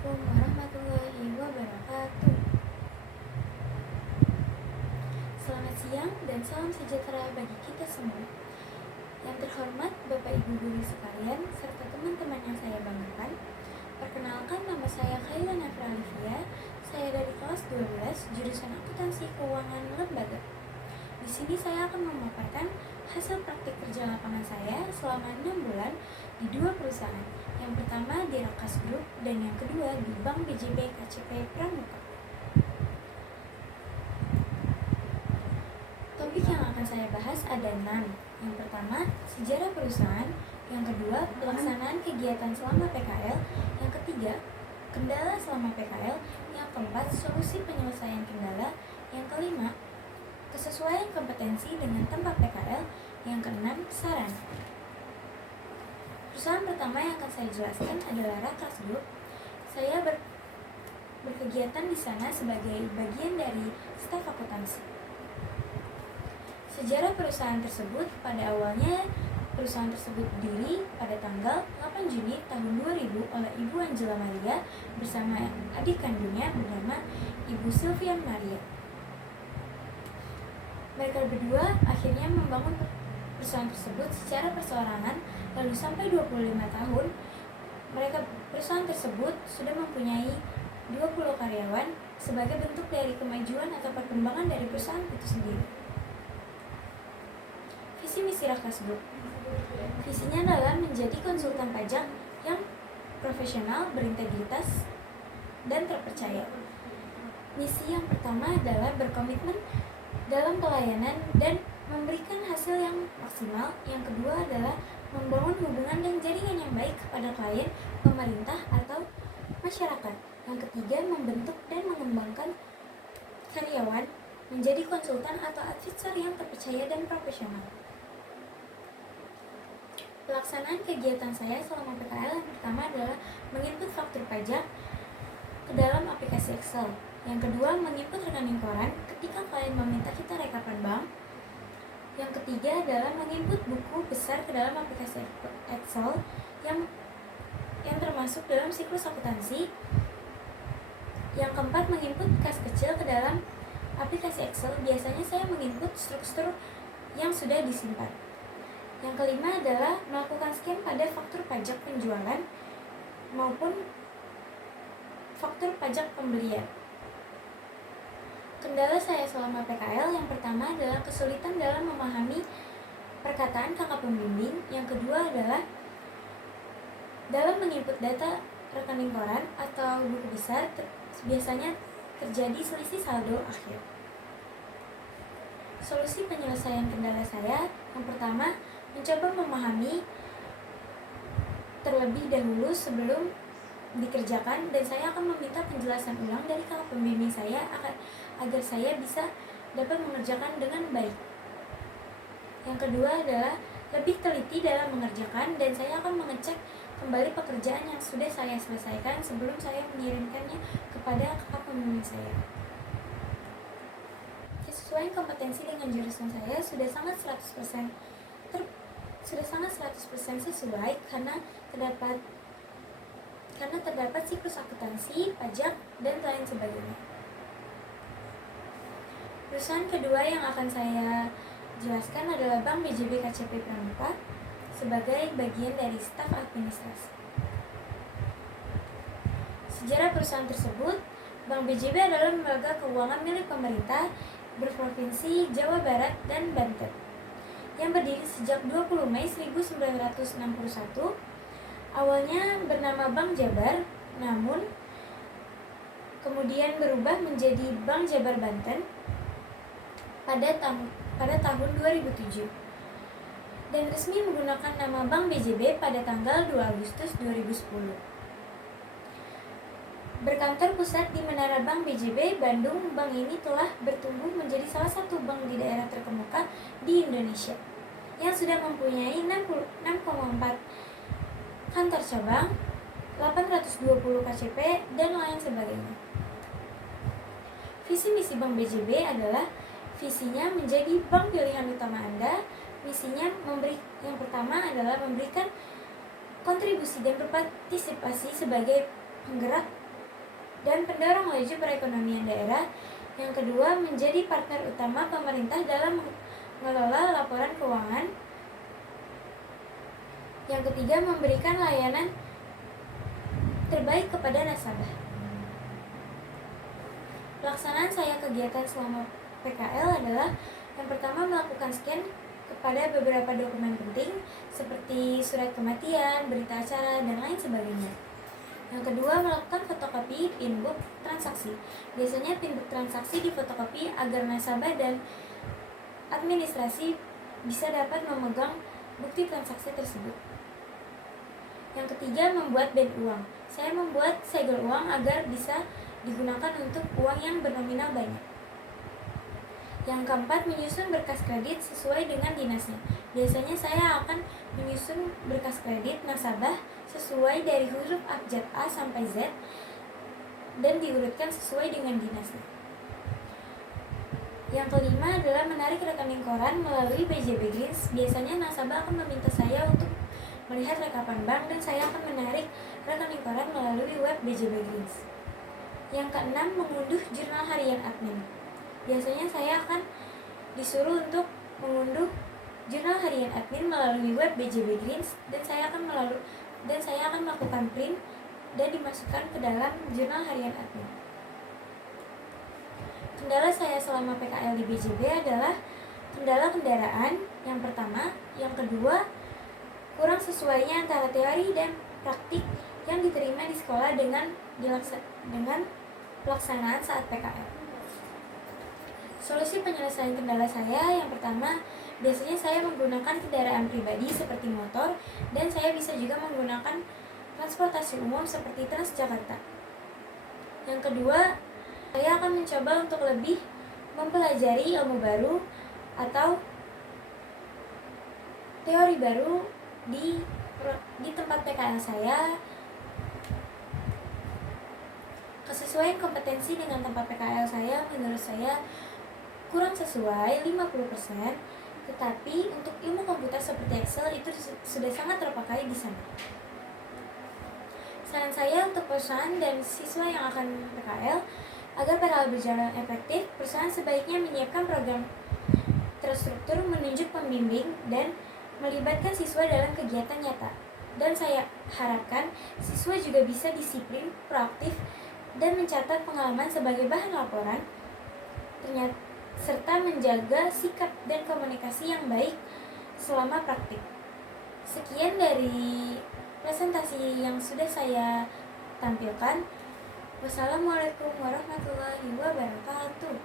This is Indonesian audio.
Assalamualaikum warahmatullahi wabarakatuh. Selamat siang dan salam sejahtera bagi kita semua. Yang terhormat Bapak Ibu guru sekalian serta teman-teman yang saya banggakan. Perkenalkan, nama saya Khaila Nafra Alifia. Saya dari kelas 12 jurusan Akuntansi Keuangan Lembaga. Di sini saya akan memaparkan hasil praktik kerja lapangan saya selama 6 bulan di 2 perusahaan. Yang pertama di Rakas Group dan yang kedua di Bank BJB KCP Pramuka. Topik yang akan saya bahas ada 6. Yang pertama, sejarah perusahaan. Yang kedua, pelaksanaan kegiatan selama PKL. Yang ketiga, kendala selama PKL. Yang keempat, solusi penyelesaian kendala. Yang kelima, kesesuaian kompetensi dengan tempat PKL. Yang keenam, saran. Perusahaan pertama yang akan saya jelaskan adalah Rakas Group. Saya berkegiatan di sana sebagai bagian dari staf akuntansi. Sejarah perusahaan tersebut, pada awalnya perusahaan tersebut berdiri pada tanggal 8 Juni tahun 2000 oleh Ibu Angela Maria bersama adik kandungnya bernama Ibu Sylvian Maria. Mereka berdua akhirnya membangun perusahaan tersebut secara perseorangan, lalu sampai 25 tahun perusahaan tersebut sudah mempunyai 20 karyawan sebagai bentuk dari kemajuan atau perkembangan dari perusahaan itu sendiri. Visi misi Rakas Group. Visinya adalah menjadi konsultan pajak yang profesional, berintegritas, dan terpercaya. Misi yang pertama adalah berkomitmen dalam pelayanan dan memberikan hasil yang maksimal. Yang kedua adalah membangun hubungan dan jaringan yang baik kepada klien, pemerintah, atau masyarakat. Yang ketiga, membentuk dan mengembangkan karyawan menjadi konsultan atau advisor yang terpercaya dan profesional. Pelaksanaan kegiatan saya selama PKL yang pertama adalah menginput faktur pajak ke dalam aplikasi Excel. Yang kedua, menginput rekening koran ketika klien meminta kita rekapan bank. Yang ketiga adalah menginput buku besar ke dalam aplikasi Excel yang termasuk dalam siklus akuntansi. Yang keempat, menginput kas kecil ke dalam aplikasi Excel. Biasanya saya menginput struktur yang sudah disimpan. Yang kelima adalah melakukan scan pada faktur pajak penjualan maupun faktur pajak pembelian. Kendala saya selama PKL yang pertama adalah kesulitan dalam memahami perkataan kakak pembimbing. Yang kedua adalah dalam menginput data rekening koran atau buku besar biasanya terjadi selisih saldo akhir. Solusi penyelesaian kendala saya yang pertama, mencoba memahami terlebih dahulu sebelum dikerjakan, dan saya akan meminta penjelasan ulang dari kakak pembimbing saya agar saya bisa dapat mengerjakan dengan baik. Yang kedua adalah lebih teliti dalam mengerjakan, dan saya akan mengecek kembali pekerjaan yang sudah saya selesaikan sebelum saya mengirimkannya kepada kakak pembimbing saya. Kesesuaian kompetensi dengan jurusan saya sudah sangat 100% sesuai karena terdapat siklus akuntansi, pajak, dan lain sebagainya. Perusahaan kedua yang akan saya jelaskan adalah Bank BJB KCP Pramuka sebagai bagian dari staf administrasi. Sejarah perusahaan tersebut, Bank BJB adalah lembaga keuangan milik pemerintah berprovinsi Jawa Barat dan Banten yang berdiri sejak 20 Mei 1961. Awalnya bernama Bank Jabar, namun kemudian berubah menjadi Bank Jabar Banten pada tahun 2007 dan resmi menggunakan nama Bank BJB pada tanggal 2 Agustus 2010. Berkantor pusat di Menara Bank BJB, Bandung, bank ini telah bertumbuh menjadi salah satu bank di daerah terkemuka di Indonesia yang sudah mempunyai 6,4 kantor cabang, 820 KCP, dan lain sebagainya. Visi misi Bank BJB adalah visinya menjadi bank pilihan utama Anda. Misinya yang pertama adalah memberikan kontribusi dan berpartisipasi sebagai penggerak dan pendorong laju perekonomian daerah. Yang kedua, menjadi partner utama pemerintah dalam mengelola laporan keuangan. Yang ketiga, memberikan layanan terbaik kepada nasabah. Pelaksanaan saya kegiatan selama PKL adalah yang pertama, melakukan scan kepada beberapa dokumen penting seperti surat kematian, berita acara, dan lain sebagainya. Yang kedua, melakukan fotokopi pinbook transaksi. Biasanya pinbook transaksi difotokopi agar nasabah dan administrasi bisa dapat memegang bukti transaksi tersebut. Yang ketiga, membuat band uang. Saya membuat segel uang agar bisa digunakan untuk uang yang bernominal banyak. Yang keempat, menyusun berkas kredit sesuai dengan dinasnya. Biasanya saya akan menyusun berkas kredit nasabah sesuai dari huruf abjad A sampai Z dan diurutkan sesuai dengan dinasnya. Yang kelima adalah menarik rekening koran melalui BJB Greens. Biasanya nasabah akan meminta saya untuk melihat rekapan bank dan saya akan menarik rekening koran melalui web BJB Greens. Yang keenam, mengunduh jurnal harian admin. Biasanya saya akan disuruh untuk mengunduh jurnal harian admin melalui web BJB Greens dan saya akan melakukan print dan dimasukkan ke dalam jurnal harian admin. Kendala saya selama PKL di BJB adalah kendala kendaraan yang pertama, yang kedua, kurang sesuainya antara teori dan praktik yang diterima di sekolah dengan pelaksanaan saat PKL. Solusi penyelesaian kendala saya yang pertama, biasanya saya menggunakan kendaraan pribadi seperti motor dan saya bisa juga menggunakan transportasi umum seperti Transjakarta. Yang kedua, saya akan mencoba untuk lebih mempelajari ilmu baru atau teori baru di tempat PKL saya. Kesesuaian kompetensi dengan tempat PKL saya menurut saya kurang sesuai 50%, tetapi untuk ilmu komputer seperti Excel itu sudah sangat terpakai di sana. Saran saya untuk perusahaan dan siswa yang akan PKL, agar PKL berjalan efektif, perusahaan sebaiknya menyiapkan program terstruktur, menunjuk pembimbing, dan melibatkan siswa dalam kegiatan nyata. Dan saya harapkan siswa juga bisa disiplin, proaktif, dan mencatat pengalaman sebagai bahan laporan, serta menjaga sikap dan komunikasi yang baik selama praktik. Sekian dari presentasi yang sudah saya tampilkan. Wassalamualaikum warahmatullahi wabarakatuh.